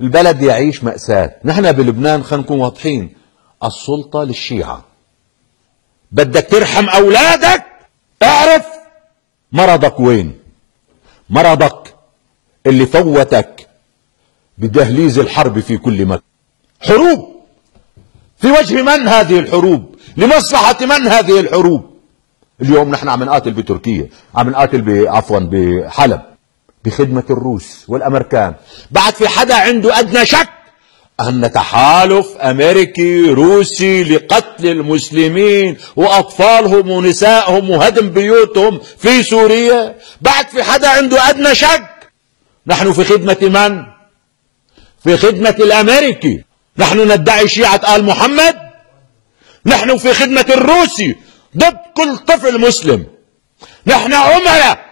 البلد يعيش مأساة. نحن بلبنان خلينا نكون واضحين، السلطة للشيعة. بدك ترحم أولادك، اعرف مرضك وين. مرضك اللي فوتك بدهليز الحرب في كل مكان. حروب في وجه من هذه الحروب؟ لمصلحة من هذه الحروب؟ اليوم نحن عم نقاتل بتركيا، عم نقاتل بحلب بخدمة الروس والأمريكان. بعد في حدا عنده أدنى شك أن تحالف أمريكي روسي لقتل المسلمين وأطفالهم ونسائهم وهدم بيوتهم في سوريا؟ بعد في حدا عنده أدنى شك؟ نحن في خدمة من؟ في خدمة الأمريكي. نحن ندعي شيعة آل محمد؟ نحن في خدمة الروسي ضد كل طفل مسلم. نحن عملاء،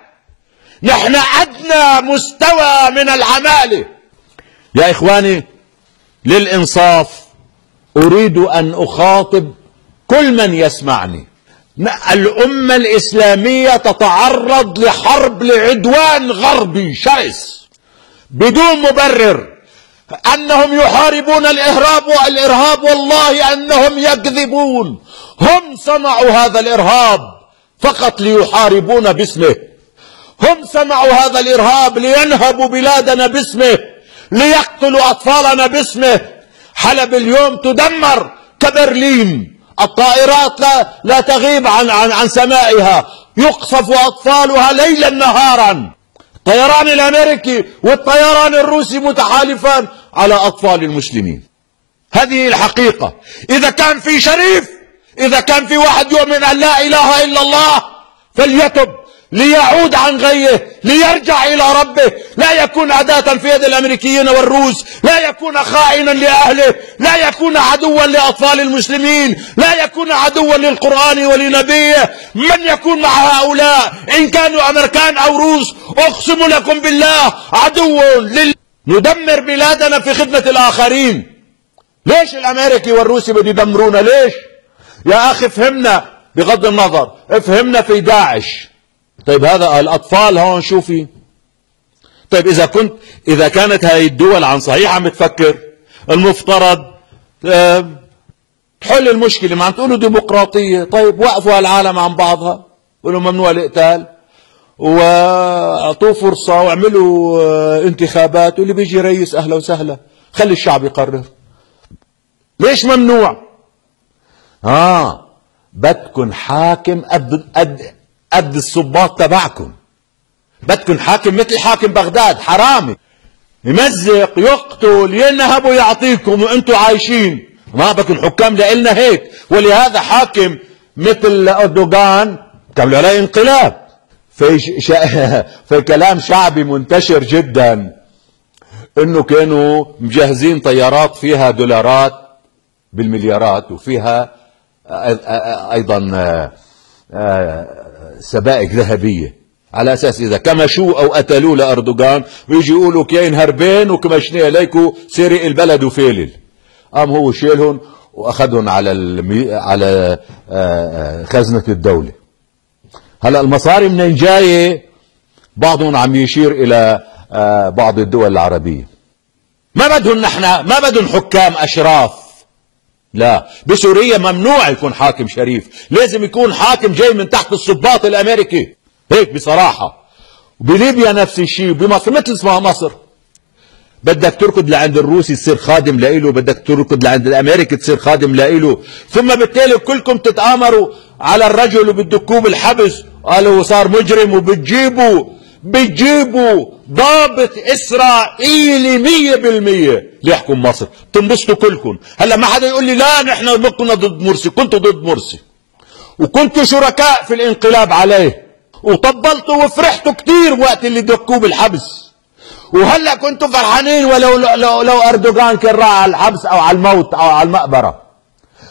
نحن أدنى مستوى من العمالة. يا إخواني، للإنصاف أريد أن أخاطب كل من يسمعني. الأمة الإسلامية تتعرض لحرب لعدوان غربي شرس بدون مبرر. أنهم يحاربون الإرهاب والله أنهم يكذبون. هم صنعوا هذا الإرهاب فقط ليحاربون باسمه. هم صنعوا هذا الإرهاب لينهبوا بلادنا باسمه، ليقتلوا أطفالنا باسمه. حلب اليوم تدمر كبرلين. الطائرات لا تغيب عن سمائها، يقصف أطفالها ليلا نهارا. الطيران الأمريكي والطيران الروسي متحالفان على أطفال المسلمين. هذه الحقيقة. إذا كان في شريف، إذا كان في واحد يؤمن أن لا إله إلا الله فليتب، ليعود عن غيه، ليرجع إلى ربه، لا يكون أداة في يد الأمريكيين والروس، لا يكون خائنا لأهله، لا يكون عدوا لأطفال المسلمين، لا يكون عدوا للقرآن ولنبيه. من يكون مع هؤلاء إن كانوا أمريكان أو روس أقسم لكم بالله عدو ندمر بلادنا في خدمة الآخرين. ليش الأمريكي والروسي بده يدمرونا؟ ليش؟ يا أخي فهمنا، بغض النظر فهمنا في داعش. طيب هذا الأطفال هون شو في؟ طيب إذا كانت هاي الدول عن صحيح عم تفكر، المفترض تحل المشكلة. ما عم تقولوا ديمقراطية، طيب وقفوا العالم عن بعضها، قولوا ممنوع القتال واعطوه فرصة واعملوا انتخابات، واللي بيجي رئيس أهلا وسهلا، خلي الشعب يقرر. ليش ممنوع؟ بدكن حاكم قد الصباط تبعكم. بدكن حاكم مثل حاكم بغداد، حرامي يمزق يقتل ينهب ويعطيكم وانتم عايشين. ما بكن حكام لإلنا هيك. ولهذا حاكم مثل أردوغان تعملوا عليه انقلاب. في كلام شعبي منتشر جدا انه كانوا مجهزين طيارات فيها دولارات بالمليارات وفيها ايضا سبائك ذهبية، على اساس اذا كمشوا او قتلوه لاردوغان ويجي يقولوا كاين هربين وكمشنيه ليكو سرق البلد وفيلل. قام هو شيلهم واخذهم على خزنة الدولة. هلا المصاري منين جايه؟ بعضهم عم يشير الى بعض الدول العربية. ما بدهم حكام اشراف. لا، بسوريا ممنوع يكون حاكم شريف، لازم يكون حاكم جاي من تحت الصباط الامريكي، هيك بصراحة. وبليبيا نفس الشيء، وبمصر مثل اسمها مصر. بدك تركض لعند الروسي تصير خادم لإله، بدك تركض لعند الامريكي تصير خادم لإله، ثم بالتالي كلكم تتآمروا على الرجل وبتدكوه بالحبس، قالوا صار مجرم، بتجيبوا ضابط اسرائيلي 100% ليحكم مصر، تنبسطوا كلكم. هلا ما حدا يقول لي لا نحن ما كنا ضد مرسي، كنتوا ضد مرسي وكنتوا شركاء في الانقلاب عليه وطبلتوا وفرحتوا كتير وقت اللي دكوه بالحبس، وهلا كنتوا فرحانين ولو لو اردوغان كان راح على الحبس او على الموت او على المقبره.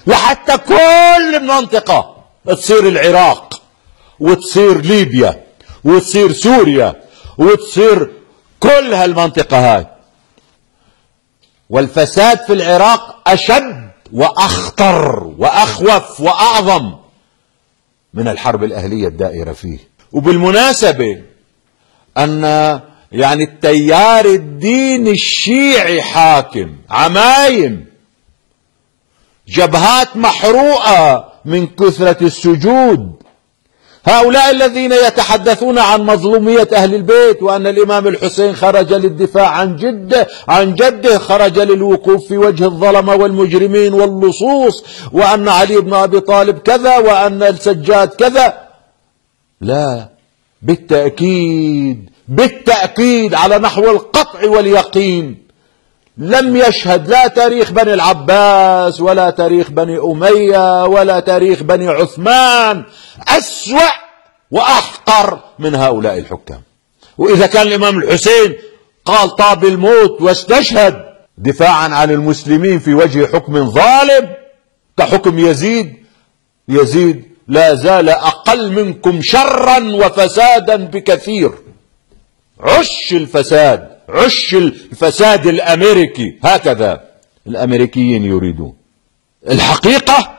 لحتى كل المنطقه تصير العراق وتصير ليبيا وتصير سوريا وتصير كل هالمنطقة هاي. والفساد في العراق أشد وأخطر وأخوف وأعظم من الحرب الأهلية الدائرة فيه. وبالمناسبة أن يعني التيار الديني الشيعي حاكم، عمايم، جبهات محروقة من كثرة السجود. هؤلاء الذين يتحدثون عن مظلومية أهل البيت، وأن الإمام الحسين خرج للدفاع عن جده خرج للوقوف في وجه الظلمة والمجرمين واللصوص، وأن علي بن أبي طالب كذا، وأن السجاد كذا. لا، بالتأكيد على نحو القطع واليقين لم يشهد لا تاريخ بني العباس ولا تاريخ بني أمية ولا تاريخ بني عثمان أسوأ وأحقر من هؤلاء الحكام. وإذا كان الإمام الحسين قال طاب الموت واستشهد دفاعا عن المسلمين في وجه حكم ظالم كحكم يزيد لا زال أقل منكم شرا وفسادا بكثير. عش الفساد الأمريكي، هكذا الأمريكيين يريدون. الحقيقة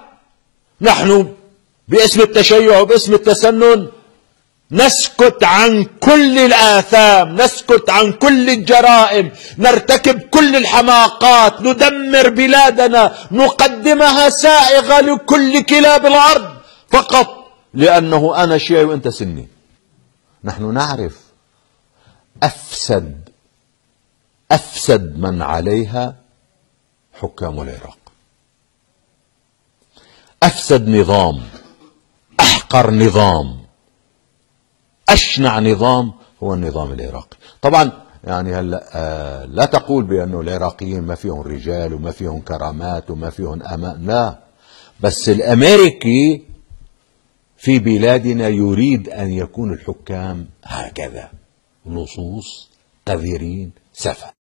نحن باسم التشيع وباسم التسنن نسكت عن كل الآثام، نسكت عن كل الجرائم، نرتكب كل الحماقات، ندمر بلادنا، نقدمها سائغة لكل كلاب الأرض فقط لأنه أنا شيعي وأنت سني. نحن نعرف أفسد من عليها حكام العراق، أفسد نظام، أحقر نظام، أشنع نظام هو النظام العراقي. طبعا يعني هلا لا تقول بأنه العراقيين ما فيهم رجال وما فيهم كرامات وما فيهم أمان، لا، بس الأمريكي في بلادنا يريد أن يكون الحكام هكذا، لصوص، قذرين، سفه.